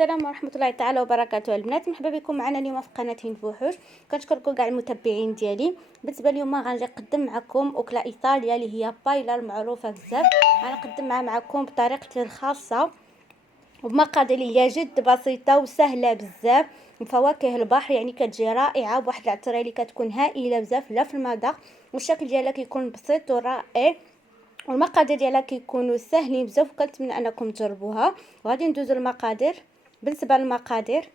السلام ورحمه الله تعالى وبركاته. البنات مرحبا بكم معنا اليوم في قناه هند بوحوش. كنشكركم كاع المتابعين ديالي. بالنسبه اليوم غنجي نقدم معكم اكله ايطاليا اللي هي بايلا المعروفه بزاف. غنقدمها معكم بطريقتي الخاصه وبمقادير هي جد بسيطه وسهله بزاف، من فواكه البحر، يعني كتجي رائعه بواحد العطريه اللي كتكون هائله بزاف لا في المذاق، والشكل ديالها كيكون بسيط ورائع، والمقادير ديالها كيكونوا ساهلين بزاف، وكنتمنى انكم تجربوها. وغادي ندوزو المقادير. بالنسبه للمقادير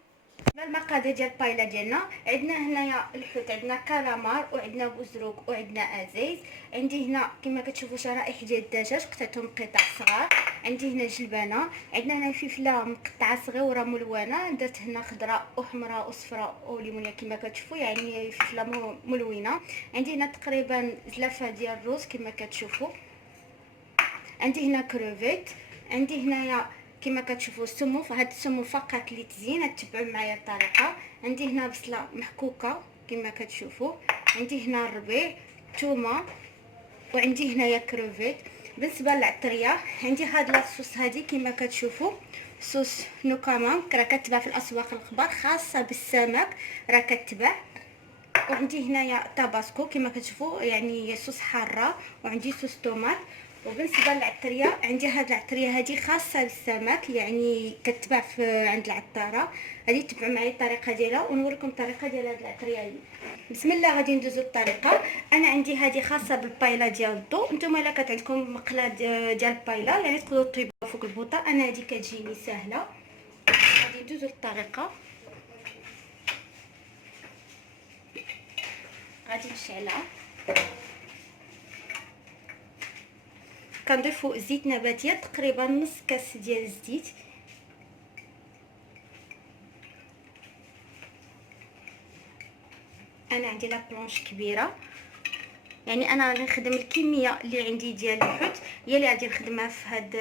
ديال البايلا ديالنا، عندنا هنايا الحوت، عندنا كالامار، وعندنا بوزروك، وعندنا ازيز. عندي هنا كما كتشوفوا شرائح ديال الدجاج قطعتهم قطع صغار. عندي هنا جلبانه، عندنا هنا فلفله مقطعه صغيره ملونه، درت هنا خضراء وحمراء وصفراء وليمونيه كما كتشوفوا، يعني فلفله ملونه. عندي هنا تقريبا زلافه ديال الروز كما كتشوفوا. عندي هنا كروفيت. عندي هنايا كما كتشوفوا السمو، فهاد السمو فقط للتزيين، تتبعوا معايا الطريقه. عندي هنا بصله محكوكه كما كتشوفوا. عندي هنا الربيع، ثومه، وعندي هنايا كروفيت. بالنسبه للعطريه عندي هاد لاصوص هادي كما كتشوفوا، صوص نوكاما، راه كتباع في الاسواق الكبار، خاصه بالسمك راه كتباع. وعندي هنايا طاباسكو كما كتشوفوا، يعني صوص حاره، وعندي صوص طوماط. وبالنسبه للعطريه عندي هاد العطريه هذه خاصه بالسمك، يعني كتباع في عند العطاره. غادي تتبعوا معايا الطريقه ديالها ونوريكم الطريقه ديال هاد العطريه هذه. بسم الله غادي ندوزو الطريقه. انا عندي هذه خاصه بالبايلا ديال الضو، نتوما الا كانت عندكم مقله ديال البايلا يعني تقدروا طيبوها فوق البوطه، انا هذه كتجيني سهله. غادي ندوزو للطريقه. غادي نشعلها، كنضيفوا زيت نباتيه تقريبا نص كاس ديال الزيت. انا عندي لا بلونش كبيره، يعني انا غادي نخدم الكميه اللي عندي ديال الحوت هي اللي غادي نخدمها في هاد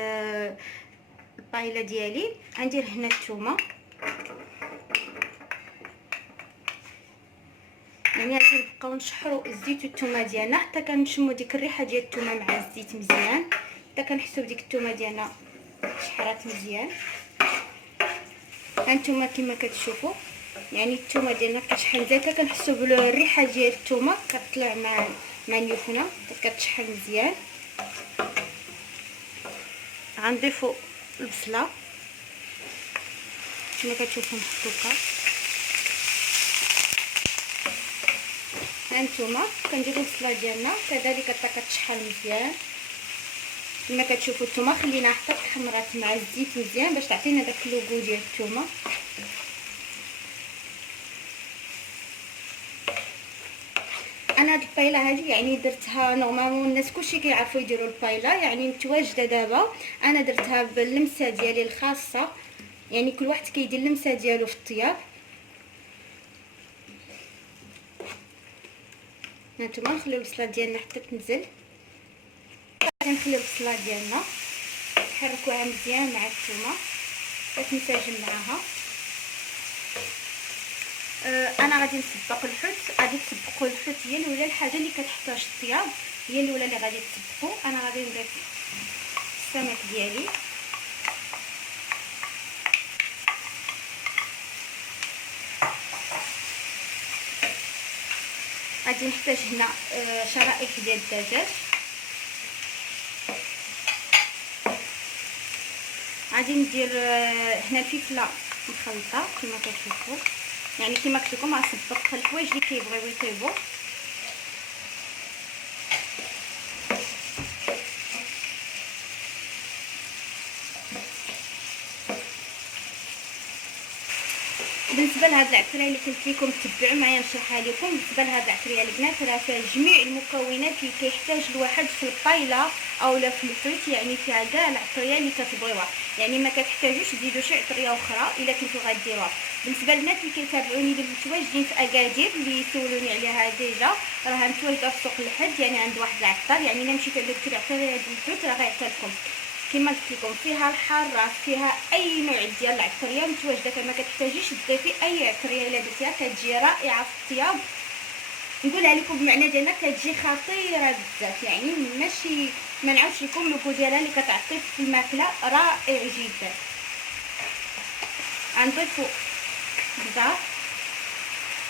البايله ديالي. غندير هنا الثومه، يعني غادي نبقاو نشحروا الزيت والثومه ديالنا حتى كنشموا ديك الريحه ديال الثومه مع الزيت مزيان، حتى كنحسوا بديك الثومه ديالنا شحرات مزيان. هانتوما كما كتشوفوا، يعني الثومه ديالنا كتشحن مزيان، كنحسوا بالريحه ديال الثومه كتطلع مع اليوفنا، كتشحن مزيان. غنضيفوا البصله كما كتشوفوا محطوطه. هانتوما كنديروا البصله ديالنا كذلك حتى كتشحن مزيان. كما كتشوفوا الثومه خلينا حتى تحمرات مع الزيت مزيان باش تعطينا داك اللوغو ديال الثومه. انا هاد البايلا هذه يعني درتها نورمالمون الناس كلشي كيعرفوا يديروا البايلا، يعني متواجده دابا. انا درتها باللمسه ديالي الخاصه، يعني كل واحد كيدير اللمسه ديالو في الطياب. هانتوما نخليو البصله ديالنا حتى تنزل، غادي نخليو البصله ديالنا نحركوها مزيان مع الثومه باش تنسجم معاها. انا غادي نسبق الحوت، غادي تسبقوا الحوت هي الاولى، الحاجه اللي كتحتاج الطياب هي الاولى اللي غادي تسبقوا. انا غادي نضيف السمك ديالي، غادي نحتاج هنا شرائح ديال الدجاج، غادي ندير هنا الفلفله مخلطه كما كتشوفوا، يعني كما قلت لكم غنسبق الحوايج اللي كيبغيو يطيبوا. بالنسبه لهاد العطريه اللي قلت لكم تبعوا معايا نشرحها لكم. بالنسبه لهاد العطريه البنات راه فيها جميع المكونات اللي كيحتاج الواحد في البايلا اولا في الحوت، يعني فيها كاع العطريه اللي كتبغيوها، يعني ما كتحتاجوش تزيدوا شي عطريه اخرى الا كنتو غديروها. بالنسبه للناس اللي كيتابعوني اللي متواجدين في اكادير اللي سولوني عليها ديجا، راه متواجده في سوق الحد، يعني عند واحد العطار، يعني الا مشيتو عند العطريه ديال الحوت راه غيعطي لكم كما قلت لكم فيها الحاره، فيها اي نوع ديال العطريه متواجده، فما كتحتاجيش تضيفي اي عطريه الا درتيها كتجي رائعه في الطياب. نقولها لكم بمعنى ديالها كتجي خطيره بزاف، يعني ماشي ما نعاودش لكم اللوغو ديالها اللي كتعطي في الماكله رائع جدا. غنضيفو بزاف،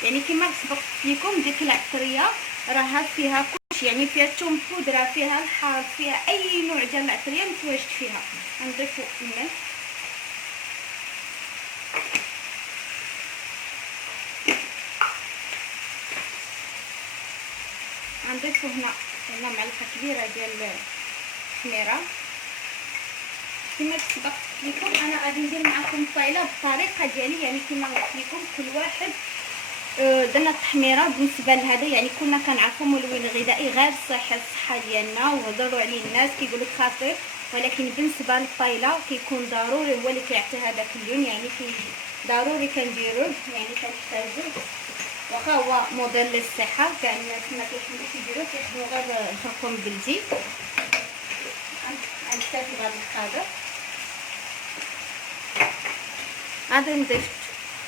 يعني كما سبقت لكم ديك العطريه راها فيها كلشي، يعني فيها الثوم بودره، فيها الحار، فيها اي نوع ديال العطريه متواجد فيها. غنضيفو الملح، غنضيفو هنا معلقه كبيره ديال التميره. كما سبقت لكم انا غادي ندير معكم الطايله بالطريقه ديالي، يعني كما قلت لكم كل واحد درنا التحميره بالنسبه لهذا، يعني كنا كنعرفوا ملون غذائي غير الصحه ديالنا وهضروا عليه الناس كيقول لك خطير، ولكن بالنسبه للطايله كيكون ضروري هو اللي كيعطي هذاك اللون، يعني ضروري كنديروه، يعني كنحتاجوه واخا هو مضر للصحه. كاع الناس ما كيحبوش يديروه، كيخدموا غير الخرقوم بلدي. غنكتفي بهذا القدر. غادي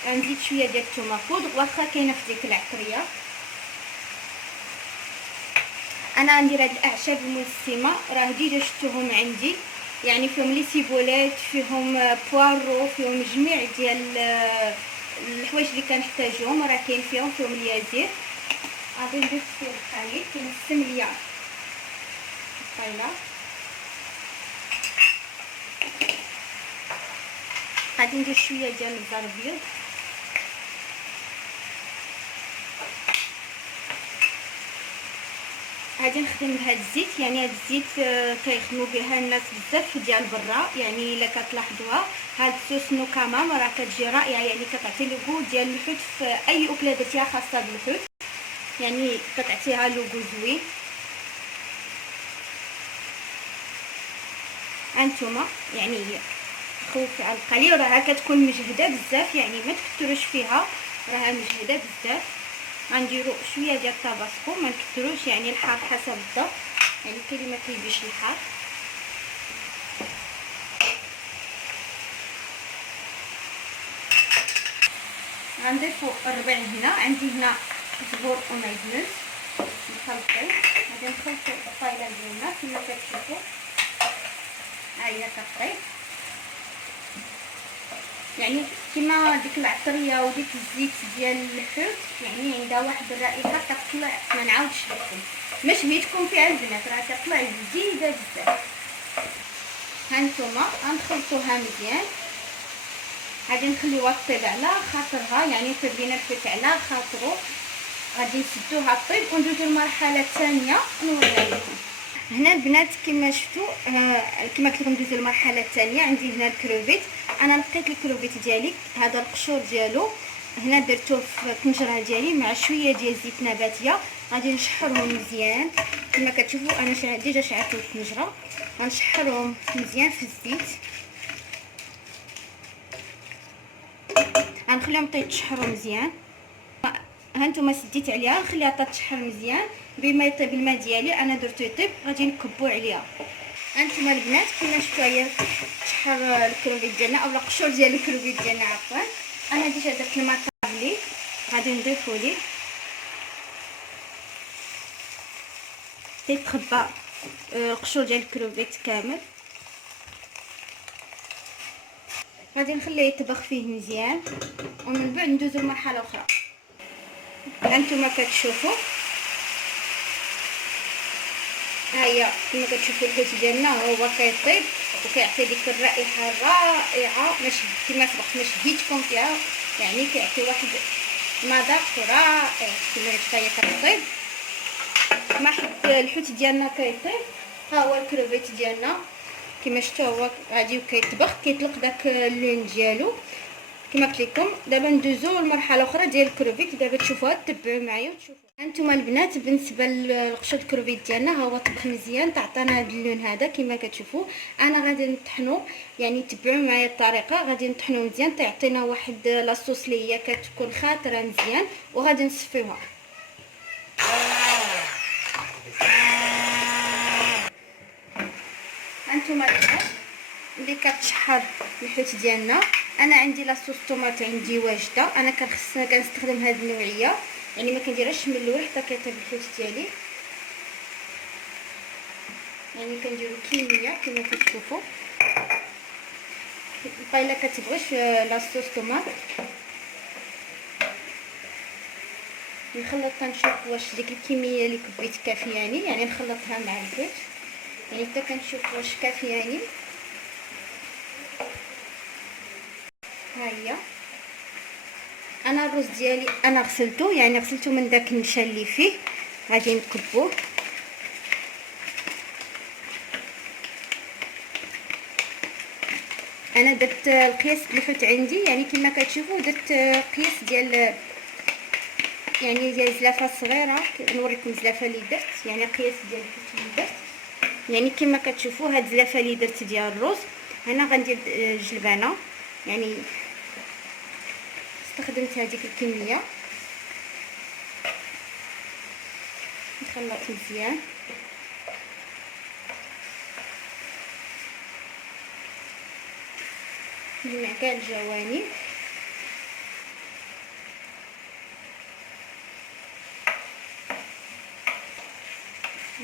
نزيد شويه ديال الثومه بودر واخا كاينه في ديك العطريه. انا غندير هاد الاعشاب المسمه راه ديجا شفتوهم عندي، يعني فيهم لي سيبوليت، فيهم بوارو، فيهم جميع ديال الحوايج اللي كنحتاجوهم، راه كاين فيهم اليازير. غادي نضيف فيه الخليط كنسم ليا الطايله. غادي ندير شويه ديال الزر ابيض، غادي نخدم بهذا الزيت، يعني هذا الزيت كيخدموا بها الناس بزاف ديال برا، يعني الا كتلاحظوها هاد الصوص نو كمام راه كتجي رائعه، يعني كتعطي لو غو ديال الحوت في اي اكله درتيها خاصه بالحوت، يعني كتعطيها لو غو زوين. هانتوما يعني خوفي على القليل، راها كتكون مجهده بزاف، يعني ما تكثروش فيها، راها مجهده بزاف. غنديرو شويه ديال الطباسكو، ما نكثروش، يعني الحار حسب الذوق، يعني كاين اللي ما كيجيش الحار. غنضيفو الربيع، هنا عندي هنا زبور ومعدنوس مخلطين. غادي نخلطو الطايله ديالنا كما كتشوفوا، ها هي كطيب، يعني كما ديك العطريه وديك الزيت ديال الحوت، يعني عندها واحد الرائحه كتطلع ما نعاودش لكم، ما شبيتكم فيها البنات، راه كتطلع جديده بزاف. هانتوما غنخلطوها مزيان، غادي نخليوها طيب على خاطرها، يعني طيب لينا الحوت على خاطرو، غادي نسدوها طيب وندوزو المرحله الثانيه نوريها لكم. هنا البنات كما شفتوا كما قلت لكم ندوزو المرحله الثانيه. عندي هنا الكروفيت، انا نقيت الكروفيت ديالي، هذا القشور ديالو هنا درتوه في الطنجره ديالي مع شويه ديال زيت نباتيه، غادي نشحرهم مزيان كما كتشوفوا. انا ديجا شعلت الطنجره، غنشحرهم مزيان في الزيت، غنخليهم يتشحروا مزيان. هانتوما سديت عليها نخليها تشحر مزيان بما يطيب الماء ديالي، انا درتو يطيب غادي نكبو عليها. هانتوما البنات كما شفتوا هي تشحر الكروفيت ديالنا اولا القشور ديال الكروفيت ديالنا عفوا. انا ديجا درت الماء طابلي، غادي نضيفو ليه تيتخبى القشور ديال الكروفيت كامل، غادي نخليه يطبخ فيه مزيان ومن بعد ندوزو لمرحله اخرى. هانتوما كتشوفوا ها هي كما كتشوفوا الحوت ديالنا هو كيطيب وكيعطي ديك الرائحه الرائعه، ماشي كما سبق ما شهيتكم فيها، يعني كيعطي واحد مذاق رائع. كما شفتوا هي كطيب مع حد الحوت ديالنا كيطيب، ها هو الكروفيت ديالنا كما شفتوا هو غادي كيطبخ كيطلق داك اللون ديالو. كما قلت لكم دابا ندوزو لمرحله اخرى ديال الكروفيت، دابا تشوفوها تتبعوا معايا وتشوفوا. هانتوما البنات بالنسبه للقشور الكروفيت ديالنا ها هو طبخ مزيان، تعطينا هذا اللون هذا كما كتشوفوا. انا غادي نطحنو، يعني تبعوا معايا الطريقه، غادي نطحنو مزيان تعطينا واحد لاصوص اللي هي كتكون خاطره مزيان، وغادي نصفيوها. هانتوما البنات اللي كتشحر الحوت ديالنا، انا عندي لاصوص طوماط عندي واجده، انا كنستخدم هذه النوعيه، يعني ما كنديرهاش من الاول حتى كيطيب الحوت ديالي، يعني كنديرو كميه كما كتشوفوا. البايله كتبغيش لاصوص طوماط. نخلط كنشوف واش ديك الكميه اللي كبيت كافياني، يعني نخلطها مع الزيت، يعني حتى كنشوف واش كافياني. ها هي انا الرز ديالي انا غسلته، يعني غسلته من داك النشا اللي فيه، غادي نكبوه. انا درت القياس الحوت عندي، يعني كما كتشوفوا درت قياس ديال يعني ديال زلافه صغيره. نوريكم الزلافه اللي درت، يعني قياس ديال الحوت اللي درت. يعني كما كتشوفوا هاد الزلافه اللي درت ديال الرز. هنا غندير جلبانه، يعني استخدمت هذيك الكميه. نخلط مزيان. نجمع كاع الجوانب.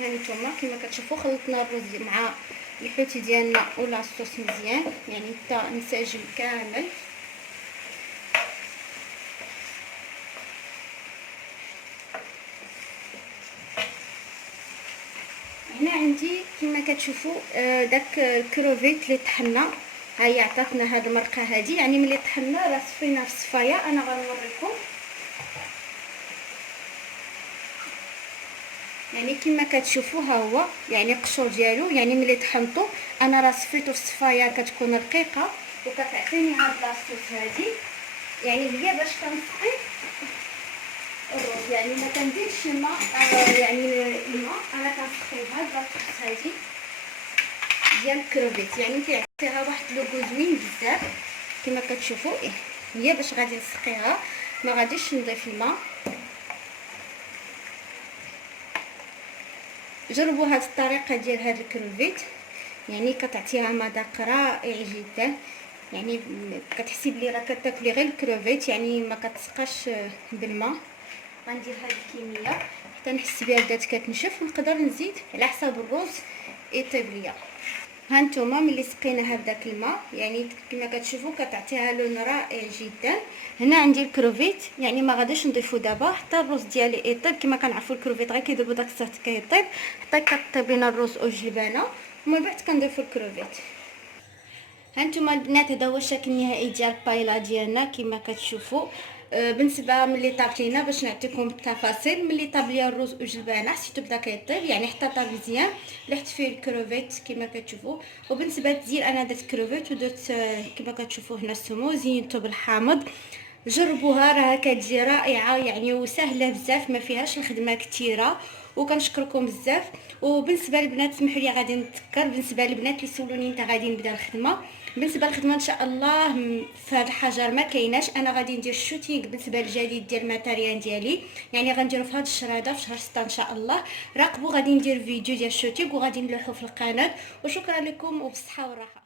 هانتوما كما كتشوفوا خلطنا الرز مع الحوت ديالنا ولا الصوص مزيان، يعني حتى انسجم كامل. هنا عندي كما كتشوفوا داك الكروفيت اللي طحنا، ها هي عطاتنا هاد المرقه هادي. يعني ملي طحنا راه صفينا في الصفايه. انا غنوريكم، يعني كما كتشوفوا ها هو يعني القشور ديالو، يعني ملي طحنتو انا راه صفيتو في الصفايه كتكون رقيقه وكتعطيني هاد لاصوص هادي. يعني هي باش كنسقي الرز، يعني ما كنديرش الماء يعني الماء، انا كنسقي هاد لاصوص هادي ديال الكروفيت، يعني كيعطيها واحد لوغو زوين بزاف. كما كتشوفوا هي باش غادي نسقيها، ما غاديش نضيف الماء. جربوا هذه الطريقه ديال هذا الكروفيت، يعني كتعطيها مذاق رائع جدا. يعني كتحسي بلي راه كتاكلي غير الكروفيت، يعني ما كتسقاش بالماء. غندير هذه الكميه حتى نحس بها بدات كتنشف، ونقدر نزيد على حساب الرز يطيب ليا. هانتوما ملي سقيناها بداك الماء، يعني كما كتشوفوا كتعطيها لون رائع جدا. هنا عندي الكروفيت، يعني ما غاديش نضيفو دابا حتى الرز ديالي يطيب. كما كنعرفوا الكروفيت غير كيضربوا داك الصوت كيطيب حتى كطيب لنا الرز والجلبانه، ومن بعد كنضيفوا الكروفيت. هانتوما البنات هذا هو الشكل النهائي ديال البايلا ديالنا كما كتشوفوا. بالنسبه ملي طاب لينا، باش نعطيكم التفاصيل، ملي طاب ليا الرز والجلبانه حسيتو بدا كيطيب، يعني حتى طاب مزيان. لحت فيه الكروفيت كما كتشوفوا. وبالنسبه للتزيين انا درت كروفيت ودرت كما كتشوفوا هنا السمو، زينته بالحامض. جربوها راها كتجي رائعه، يعني وسهله بزاف، ما فيهاش الخدمه كثيره. وكنشكركم بزاف. وبالنسبه للبنات سمحوا لي غادي نتذكر، بالنسبه للبنات اللي سولوني انت غادي نبدا الخدمه. بالنسبه للخدمه ان شاء الله في هذا الحجر ما كايناش. انا غادي ندير الشوتينغ بالنسبه للجديد ديال الماتيريال ديالي، يعني غنديرو في هذا الشهر هذا في شهر 6 ان شاء الله. راقبوا غادي ندير فيديو ديال الشوتينغ وغادي نلوحو في القناه. وشكرا لكم وبالصحه والراحه.